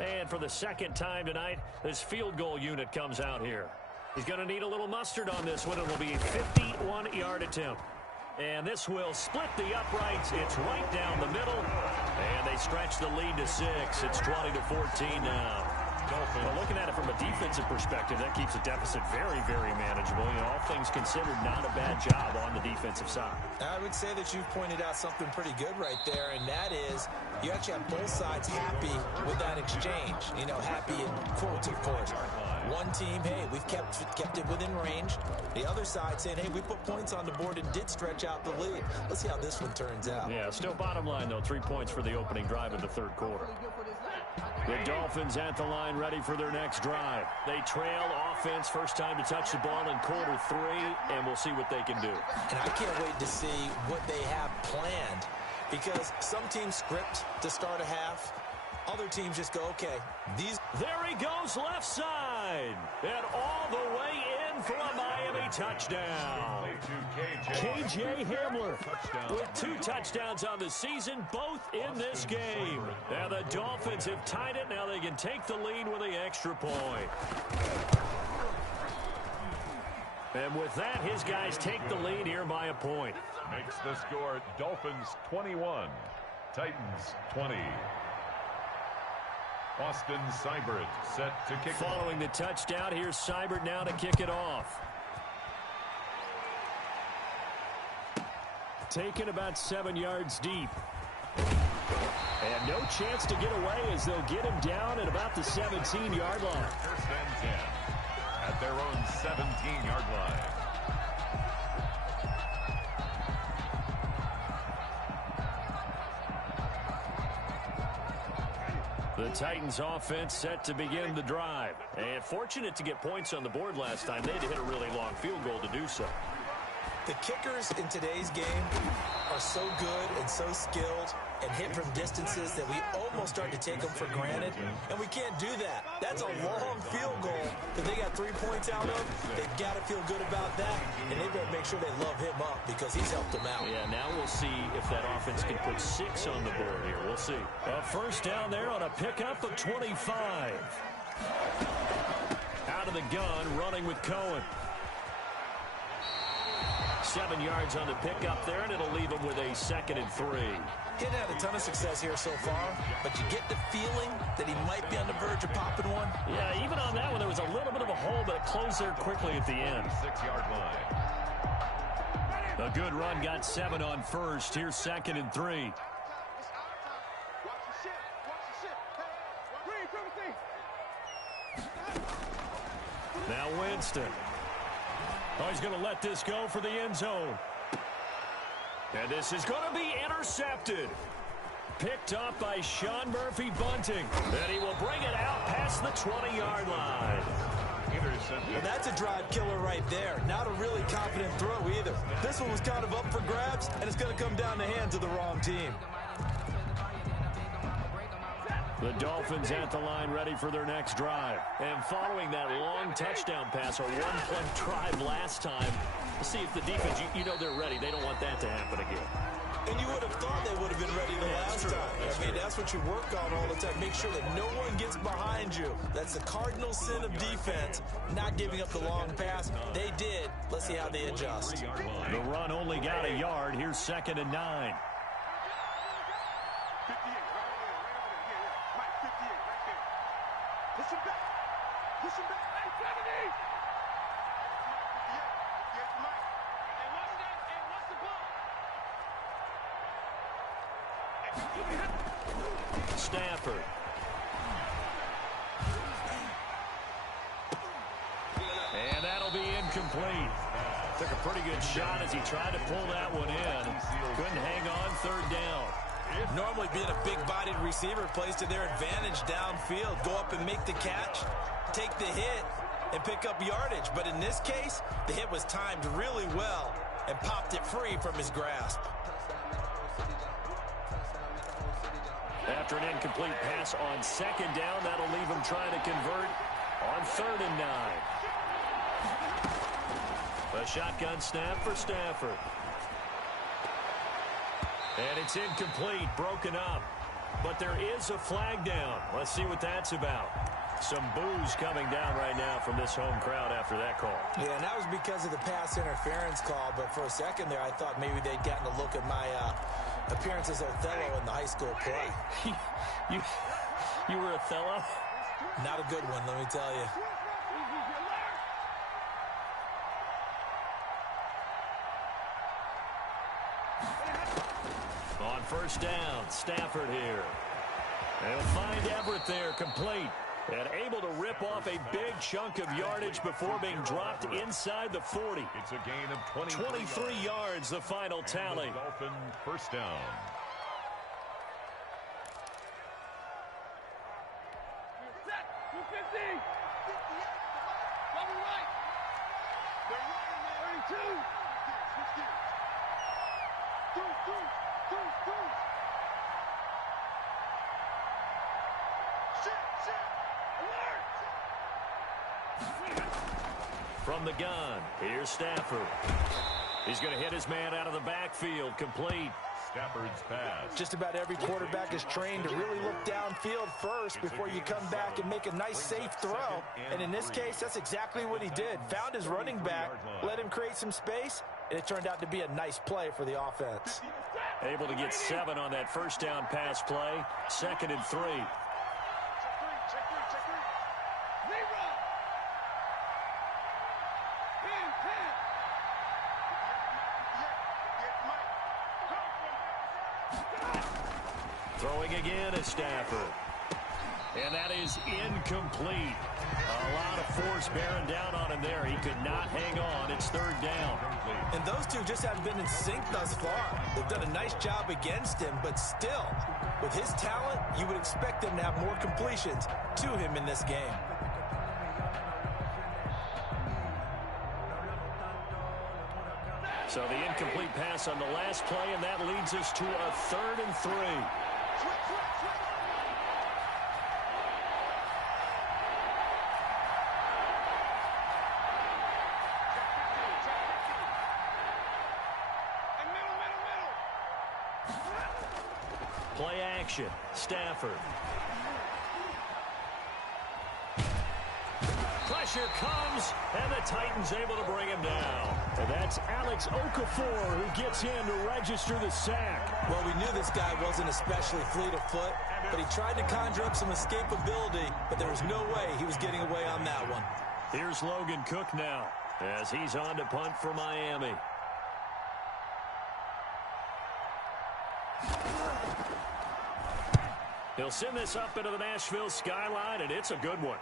And for the second time tonight, this field goal unit comes out here. He's going to need a little mustard on this one. It will be a 51-yard attempt. And this will split the uprights. It's right down the middle. And they stretch the lead to 6. It's 20-14 now. Well, looking at it from a defensive perspective, that keeps the deficit very, very manageable. You know, all things considered, not a bad job on the defensive side. I would say that you've pointed out something pretty good right there, and that is you actually have both sides happy with that exchange. You know, happy in quotes, of course. One team, hey, we've kept it within range. The other side saying, hey, we put points on the board and did stretch out the lead. Let's see how this one turns out. Yeah, still bottom line, though, 3 points for the opening drive of the 3rd quarter. The Dolphins at the line ready for their next drive. They trail offense, first time to touch the ball in quarter 3, and we'll see what they can do. And I can't wait to see what they have planned, because some teams script to start a half. Other teams just go, okay, There he goes left side. And all the way in for a Miami touchdown. KJ Hamler with 2 touchdowns on the season, both in this game. Now the Dolphins have tied it. Now they can take the lead with an extra point. And with that, his guys take the lead here by a point. Makes the score Dolphins 21, Titans 20. Austin Seibert set to kick. Following the touchdown, here's Seibert now to kick it off. Taken about 7 yards deep. And no chance to get away as they'll get him down at about the 17-yard line. 1st and 10 at their own 17-yard line. The Titans offense set to begin the drive. And fortunate to get points on the board last time. They had to hit a really long field goal to do so. The kickers in today's game are so good and so skilled and hit from distances that we almost start to take them for granted, and we can't do that. That's a long field goal that they got 3 points out of. They've got to feel good about that, and they better make sure they love him up because he's helped them out. Yeah, now we'll see if that offense can put 6 on the board here. We'll see. A first down there on a pickup of 25. Out of the gun, running with Cohen. 7 yards on the pickup there, and it'll leave him with a 2nd and 3. He hadn't had a ton of success here so far, but you get the feeling that he might be on the verge of popping one. Yeah, even on that one, there was a little bit of a hole, but it closed there quickly at the end. 6-yard line. A good run got 7 on first. Here's 2nd and 3. Now Winston. Oh, he's going to let this go for the end zone. And this is going to be intercepted. Picked up by Sean Murphy Bunting. And he will bring it out past the 20-yard line. And that's a drive killer right there. Not a really confident throw either. This one was kind of up for grabs, and it's going to come down the hands of the wrong team. The Dolphins at the line ready for their next drive. And following that long touchdown pass, a one-play drive last time, let's see if the defense, you know they're ready. They don't want that to happen again. And you would have thought they would have been ready the last time. I mean, that's what you work on all the time. Make sure that no one gets behind you. That's the cardinal sin of defense, not giving up the long pass. They did. Let's see how they adjust. The run only got a yard. Here's 2nd and 9. Push him back. Push him back. Hey, 70. Yes, Mike. Hey, watch that. Hey, watch the ball. Stafford. And that'll be incomplete. Took a pretty good shot as he tried to pull that one in. Couldn't hang on, 3rd down. Normally being a big-bodied receiver plays to their advantage downfield. Go up and make the catch, take the hit, and pick up yardage. But in this case, the hit was timed really well and popped it free from his grasp. After an incomplete pass on 2nd down, that'll leave him trying to convert on 3rd and 9. A shotgun snap for Stafford. And it's incomplete, broken up. But there is a flag down. Let's see what that's about. Some boos coming down right now from this home crowd after that call. Yeah, and that was because of the pass interference call. But for a second there, I thought maybe they'd gotten a look at my appearance as Othello in the high school play. You were Othello? Not a good one, let me tell you. On 1st down, Stafford here. They'll find Everett there, complete. And able to rip off a big chunk of yardage before being dropped inside the 40. It's a gain of 23 yards, the final tally. Dolphin 1st down. Set. 250. Double right. They're running, man. 32. Switch gears. Two. Shit. From the gun, here's Stafford. He's going to hit his man out of the backfield, complete. Stafford's pass. Just about every quarterback is trained to really look downfield first before you come back and make a nice, safe throw. And in this case, that's exactly what he did. Found his running back, let him create some space, and it turned out to be a nice play for the offense. Able to get 7 on that 1st down pass play. 2nd and 3. Check three. Zero. Pin. Throwing again is Stafford. And that is incomplete. A lot of force bearing down on him there. He could not hang on. It's 3rd down. And those two just haven't been in sync thus far. They've done a nice job against him, but still, with his talent, you would expect them to have more completions to him in this game. So the incomplete pass on the last play, and that leads us to a 3rd and 3. Play action. Stafford. Pressure comes, and the Titans able to bring him down. And that's Alex Okafor who gets in to register the sack. Well, we knew this guy wasn't especially fleet of foot, but he tried to conjure up some escapability, but there was no way he was getting away on that one. Here's Logan Cook now. as he's on to punt for Miami. He'll send this up into the Nashville skyline, and it's a good one.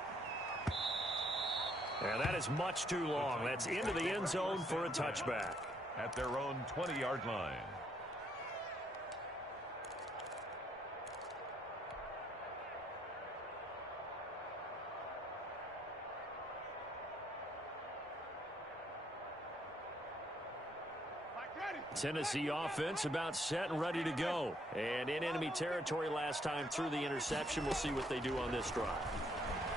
And that is much too long. That's into the end zone for a touchback. At their own 20-yard line. Tennessee offense about set and ready to go. And in enemy territory last time through the interception. We'll see what they do on this drive.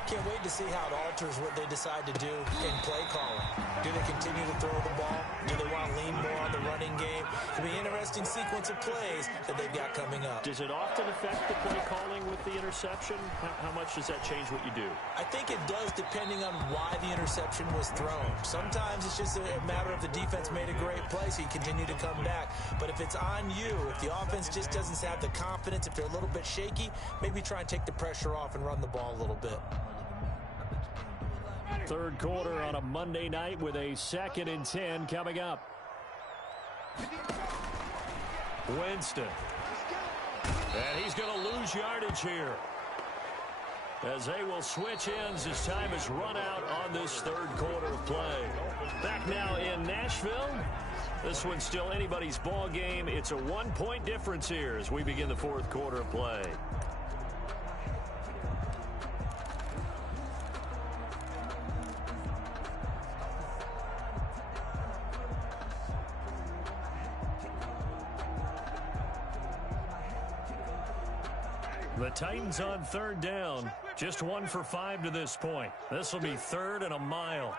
Can't wait to see how it alters what they decide to do in play calling. Do they continue to throw the ball? Do they want to lean more on the running game? It'll be an interesting sequence of plays that they've got coming up. Does it often affect the play calling with the interception? How much does that change what you do? I think it does depending on why the interception was thrown. Sometimes it's just a matter of the defense made a great play, so you continue to come back. But if it's on you, if the offense just doesn't have the confidence, if they're a little bit shaky, maybe try and take the pressure off and run the ball a little bit. Third quarter on a Monday night with a 2nd and 10 coming up. Winston. And he's going to lose yardage here, as they will switch ends as time is run out on this third quarter of play. Back now in Nashville. This one's still anybody's ball game. It's a 1-point difference here as we begin the fourth quarter of play. The Titans on third down. Just 1 for 5 to this point. This will be 3rd and a mile.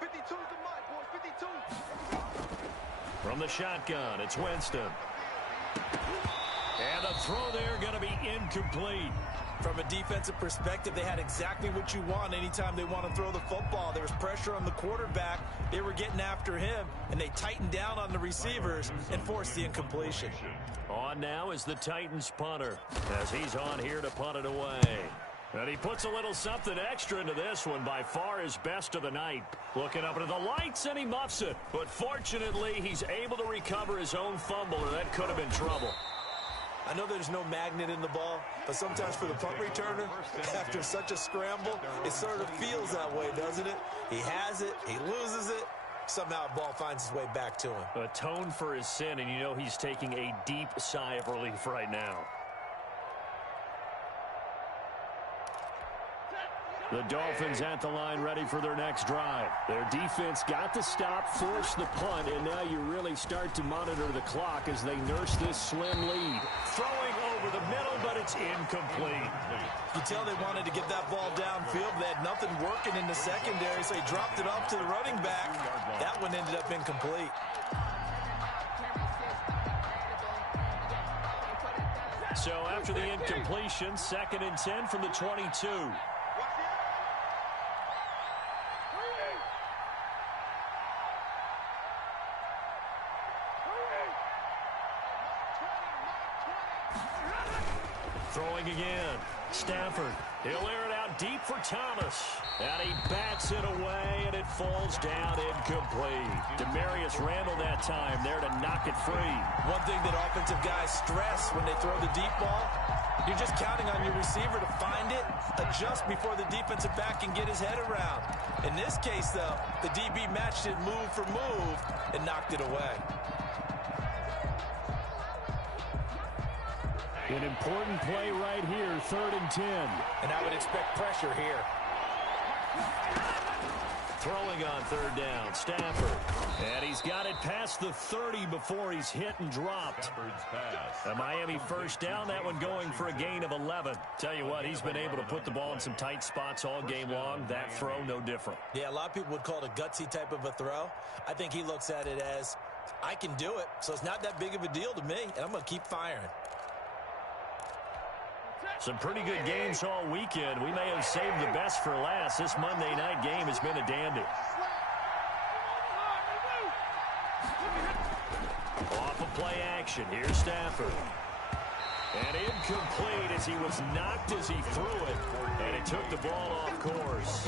52's the mark, boys. 52. From the shotgun, it's Winston. And the throw there going to be incomplete. From a defensive perspective, they had exactly what you want anytime they want to throw the football. There was pressure on the quarterback. They were getting after him, and they tightened down on the receivers and forced the incompletion. On now is the Titans punter, as he's on here to punt it away. And he puts a little something extra into this one, by far his best of the night. Looking up into the lights, and he muffs it. But fortunately, he's able to recover his own fumble, or that could have been trouble. I know there's no magnet in the ball, but sometimes for the punt returner, after such a scramble, it sort of feels that way, doesn't it? He has it, he loses it, somehow the ball finds its way back to him. Atone for his sin, and you know he's taking a deep sigh of relief right now. The Dolphins at the line ready for their next drive. Their defense got the stop, forced the punt, and now you really start to monitor the clock as they nurse this slim lead. Throwing over the middle, but it's incomplete. You tell they wanted to get that ball downfield, but they had nothing working in the secondary, so he dropped it off to the running back. That one ended up incomplete. So after the incompletion, 2nd and 10 from the 22. Throwing again. Stafford. He'll air it out deep for Thomas. And he bats it away, and it falls down incomplete. Demarius Randall that time there to knock it free. One thing that offensive guys stress when they throw the deep ball, you're just counting on your receiver to find it, adjust before the defensive back can get his head around. In this case, though, the DB matched it move for move and knocked it away. An important play right here, 3rd and 10. And I would expect pressure here. Throwing on 3rd down, Stafford. And he's got it past the 30 before he's hit and dropped. A Miami first down, that one going for a gain of 11. Tell you what, he's been able to put the ball in some tight spots all game long. That throw, no different. Yeah, a lot of people would call it a gutsy type of a throw. I think he looks at it as, I can do it, so it's not that big of a deal to me, and I'm going to keep firing. Some pretty good games all weekend. We may have saved the best for last. This Monday night game has been a dandy. Off of play action. Here's Stafford. And incomplete as he was knocked as he threw it, and it took the ball off course.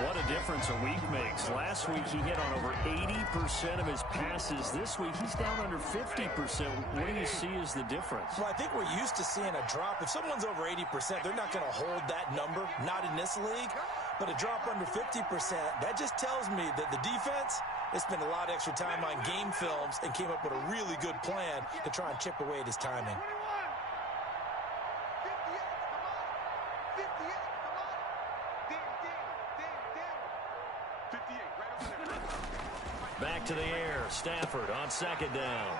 What a difference a week makes. Last week he hit on over 80% of his passes. This week he's down under 50%. What do you see as the difference? Well, I think we're used to seeing a drop. If someone's over 80%, they're not going to hold that number, not in this league. But a drop under 50%, that just tells me that the defense, they spent a lot of extra time on game films and came up with a really good plan to try and chip away at his timing. Back to the air. Stafford on second down.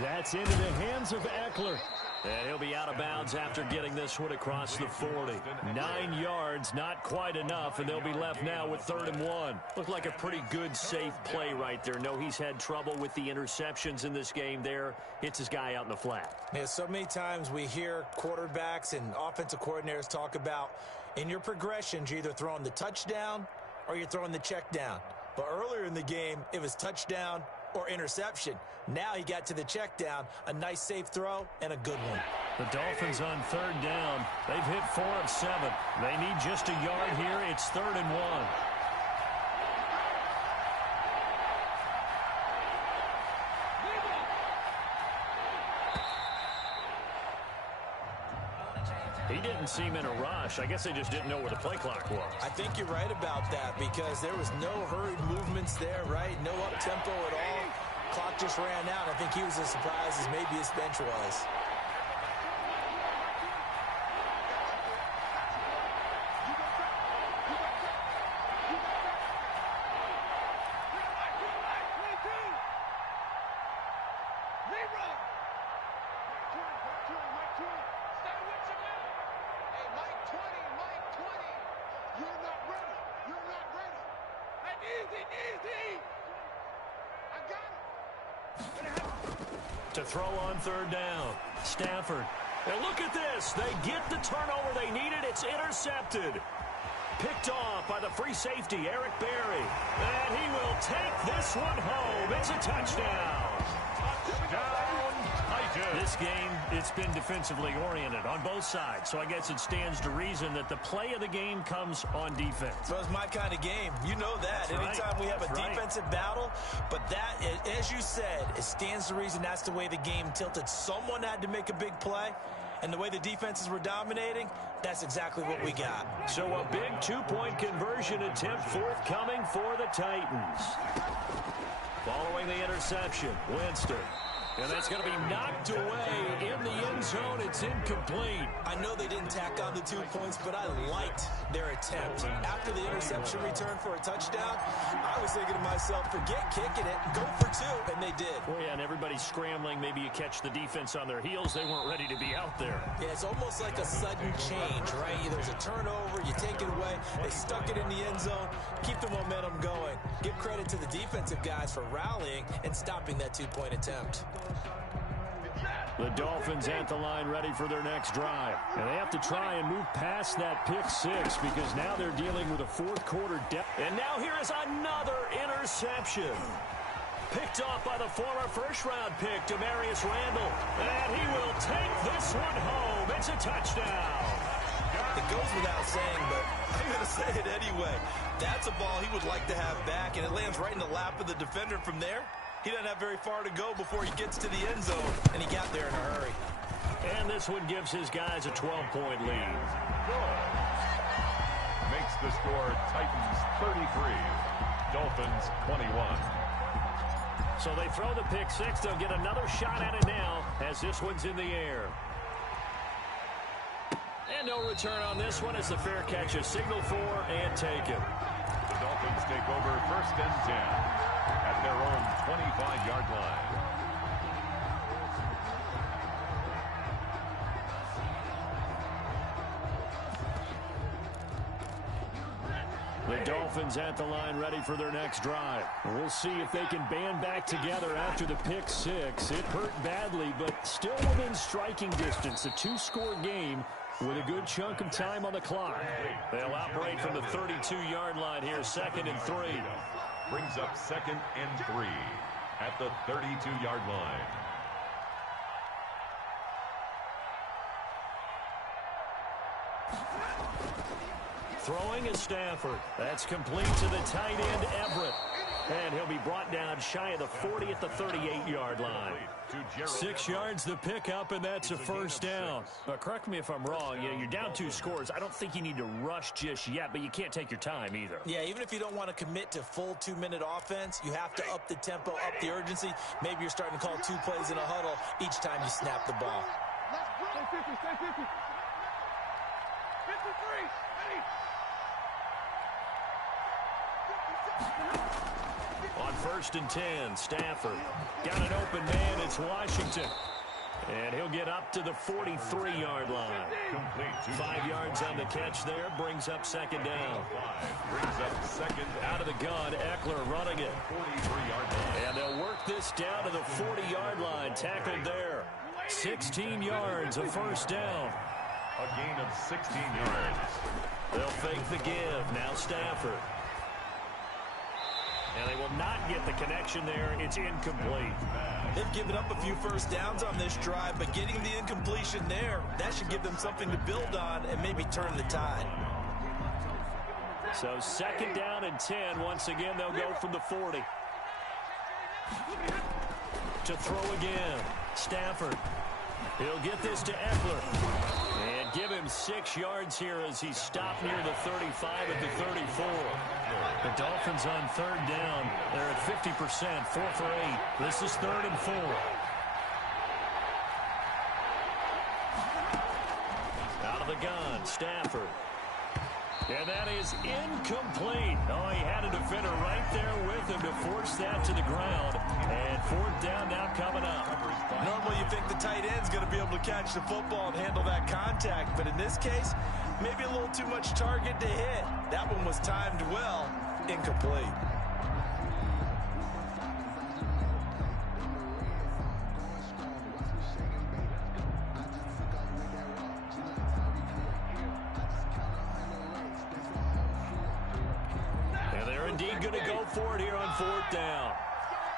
That's into the hands of Eckler. And he'll be out of bounds after getting this one across the 40. 9 yards, not quite enough, and they'll be left now with 3rd and 1. Looked like a pretty good, safe play right there. No, he's had trouble with the interceptions in this game there. Hits his guy out in the flat. Yeah, so many times we hear quarterbacks and offensive coordinators talk about in your progressions, you're either throwing the touchdown or you're throwing the check down. But earlier in the game, it was touchdown or interception. Now he got to the check down, a nice safe throw, and a good one. The Dolphins on 3rd down. They've hit 4 of 7. They need just a yard here. It's 3rd and 1. He didn't seem in a rush. I guess they just didn't know where the play clock was. I think you're right about that because there was no hurried movements there, right? No up-tempo at all. Clock just ran out. I think he was as surprised as maybe his bench was. To throw on 3rd down. Stafford. And look at this. They get the turnover they needed. It's intercepted. Picked off by the free safety, Eric Berry. And he will take this one home. It's a touchdown. This game, it's been defensively oriented on both sides, so I guess it stands to reason that the play of the game comes on defense. So it's my kind of game. You know that. That's Anytime we have a right. defensive battle, but that, as you said, it stands to reason that's the way the game tilted. Someone had to make a big play, and the way the defenses were dominating, that's exactly what we got. So a big 2-point conversion attempt forthcoming for the Titans. Following the interception, Winston. And that's going to be knocked away in the end zone. It's incomplete. I know they didn't tack on the 2 points, but I liked their attempt. After the interception return for a touchdown, I was thinking to myself, forget kicking it, go for 2, and they did. Well, yeah, and everybody's scrambling. Maybe you catch the defense on their heels. They weren't ready to be out there. Yeah, it's almost like a sudden change, right? There's a turnover, you take it away, they stuck it in the end zone, keep the momentum going. Give credit to the defensive guys for rallying and stopping that 2-point attempt. The Dolphins at the line ready for their next drive. And they have to try and move past that pick 6 because now they're dealing with a 4th quarter depth. And now here is another interception. Picked off by the former first-round pick, Demarius Randall. And he will take this one home. It's a touchdown. It goes without saying, but I'm going to say it anyway. That's a ball he would like to have back, and it lands right in the lap of the defender from there. He doesn't have very far to go before he gets to the end zone, and he got there in a hurry. And this one gives his guys a 12-point lead. Makes the score Titans 33, Dolphins 21. So they throw the pick 6. They'll get another shot at it now as this one's in the air. And no return on this one as the fair catch is signaled for and taken. The Dolphins take over 1st and 10 at their own 25-yard line. The Dolphins at the line ready for their next drive. We'll see if they can band back together after the pick 6. It hurt badly, but still within striking distance. A 2-score game with a good chunk of time on the clock. They'll operate from the 32-yard line here, 2nd and 3. Brings up 2nd and 3 at the 32-yard line. Throwing is Stafford. That's complete to the tight end, Everett. And he'll be brought down shy of the 40 at the 38-yard line. 6 yards the pickup, and that's a first down. Correct me if I'm wrong. You're down 2 scores. I don't think you need to rush just yet, but you can't take your time either. Yeah, even if you don't want to commit to full 2-minute offense, you have to up the tempo, up the urgency. Maybe you're starting to call 2 plays in a huddle each time you snap the ball. Stay 50, stay 50. 53, ready. On 1st and 10, Stafford got an open man. It's Washington. And he'll get up to the 43-yard line. 5 yards on the catch there. Brings up second down. Brings up second. Out of the gun, Eckler running it. 43-yard line. And they'll work this down to the 40-yard line. Tackled there. 16 yards, a first down. A gain of 16 yards. They'll fake the give. Now Stafford. And they will not get the connection there. It's incomplete. They've given up a few first downs on this drive, but getting the incompletion there, that should give them something to build on and maybe turn the tide. So 2nd down and 10. Once again, they'll go from the 40. To throw again. Stafford. He'll get this to Eckler. And give him 6 yards here as he stopped near the 35 at the 34. The Dolphins on 3rd down. They're at 50%, 4 for 8. This is 3rd and 4. Out of the gun, Stafford. And that is incomplete. Oh, he had a defender right there with him to force that to the ground. And 4th down now coming up. Normally you think the tight end's going to be able to catch the football and handle that contact, but in this case, maybe a little too much target to hit. That one was timed well. Incomplete. And they're indeed going to go for it here on 4th down.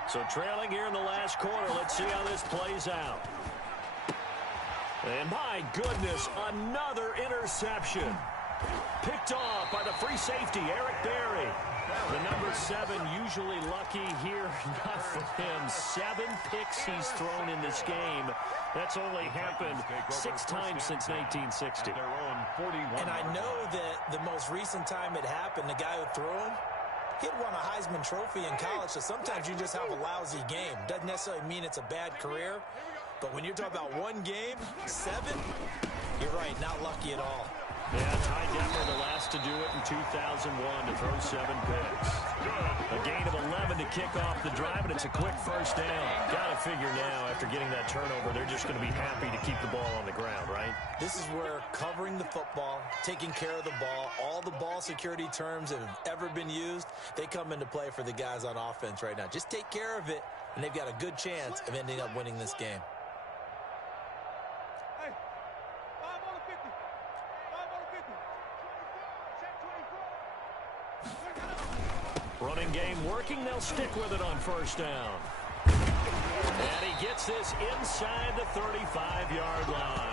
So trailing here in the last quarter. Let's see how this plays out. And my goodness, another interception. Picked off by the free safety, Eric Berry. The number 7 usually lucky here. Not for him. 7 picks he's thrown in this game. That's only happened 6 times since 1960. And I know that the most recent time it happened, the guy who threw him, he'd won a Heisman Trophy in college, so sometimes you just have a lousy game. Doesn't necessarily mean it's a bad career, but when you're talking about 1 game, 7, you're right, not lucky at all. Yeah, Ty Detmer, the last to do it in 2001 to throw 7 picks. A gain of 11 to kick off the drive, and it's a quick first down. Got to figure now, after getting that turnover, they're just going to be happy to keep the ball on the ground, right? This is where covering the football, taking care of the ball, all the ball security terms that have ever been used, they come into play for the guys on offense right now. Just take care of it, and they've got a good chance of ending up winning this game. Hey, 5 on the 50. 5 on the 50. 24. Check 24. Running game working. They'll stick with it on first down. And he gets this inside the 35-yard line.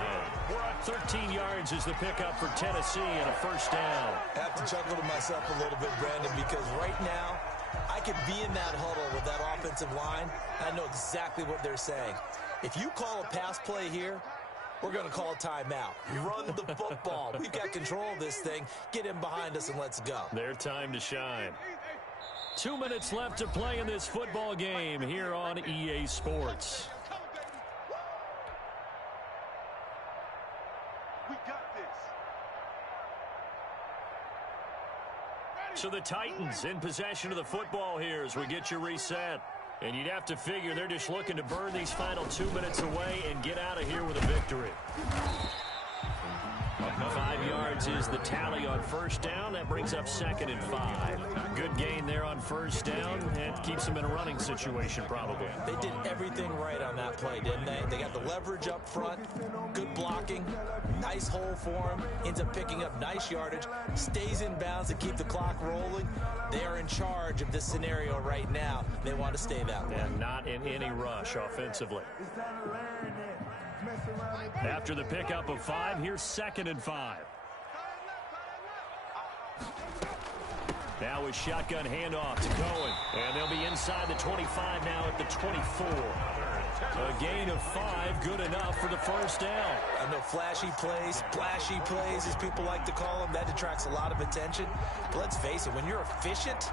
13 yards is the pickup for Tennessee and a first down. I have to chuckle to myself a little bit, Brandon, because right now I could be in that huddle with that offensive line. I know exactly what they're saying. If you call a pass play here, we're going to call a timeout. Run the football. We've got control of this thing. Get in behind us and let's go. Their time to shine. 2 minutes left to play in this football game here on EA Sports. We got this. So the Titans in possession of the football here as we get you reset. And you'd have to figure they're just looking to burn these final 2 minutes away and get out of here with a victory. 5 yards is the tally on first down. That brings up 2nd and 5. Good gain there on first down. And keeps them in a running situation probably. They did everything right on that play, didn't they? They got the leverage up front, good blocking, nice hole for him, ends up picking up nice yardage, stays in bounds to keep the clock rolling. They are in charge of this scenario right now. They want to stay that way. And not in any rush offensively. After the pickup of 5, here's 2nd and 5. Now a shotgun handoff to Cohen. And they'll be inside the 25 now at the 24. A gain of 5, good enough for the first down. I know flashy plays, splashy plays, as people like to call them, that attracts a lot of attention. But let's face it, when you're efficient,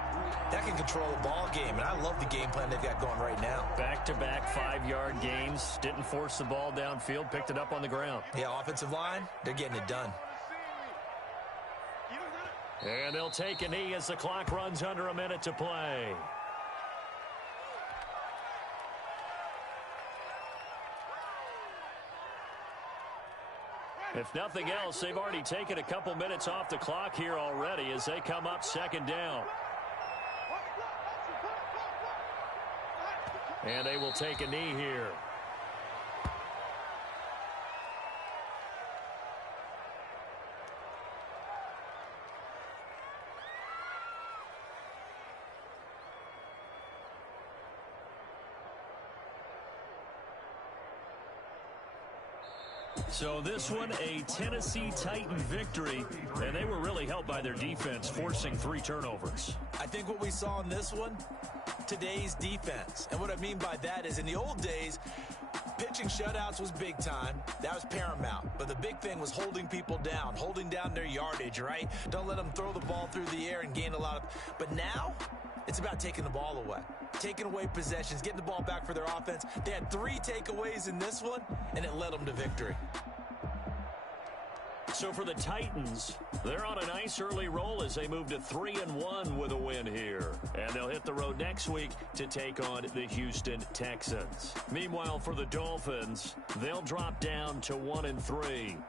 that can control a ball game. And I love the game plan they've got going right now. Back-to-back 5-yard gains. Didn't force the ball downfield, picked it up on the ground. Yeah, offensive line, they're getting it done. And they'll take a knee as the clock runs under a minute to play. If nothing else, they've already taken a couple minutes off the clock here already as they come up second down. And they will take a knee here. So this one, a Tennessee Titan victory, and they were really helped by their defense, forcing 3 turnovers. I think what we saw in this one, today's defense. And what I mean by that is in the old days, pitching shutouts was big time. That was paramount. But the big thing was holding people down, holding down their yardage, right? Don't let them throw the ball through the air and gain a lot of... But now, it's about taking the ball away. Taking away possessions, getting the ball back for their offense. They had 3 takeaways in this one, and it led them to victory. So for the Titans, they're on a nice early roll as they move to 3-1 with a win here. And they'll hit the road next week to take on the Houston Texans. Meanwhile, for the Dolphins, they'll drop down to 1-3.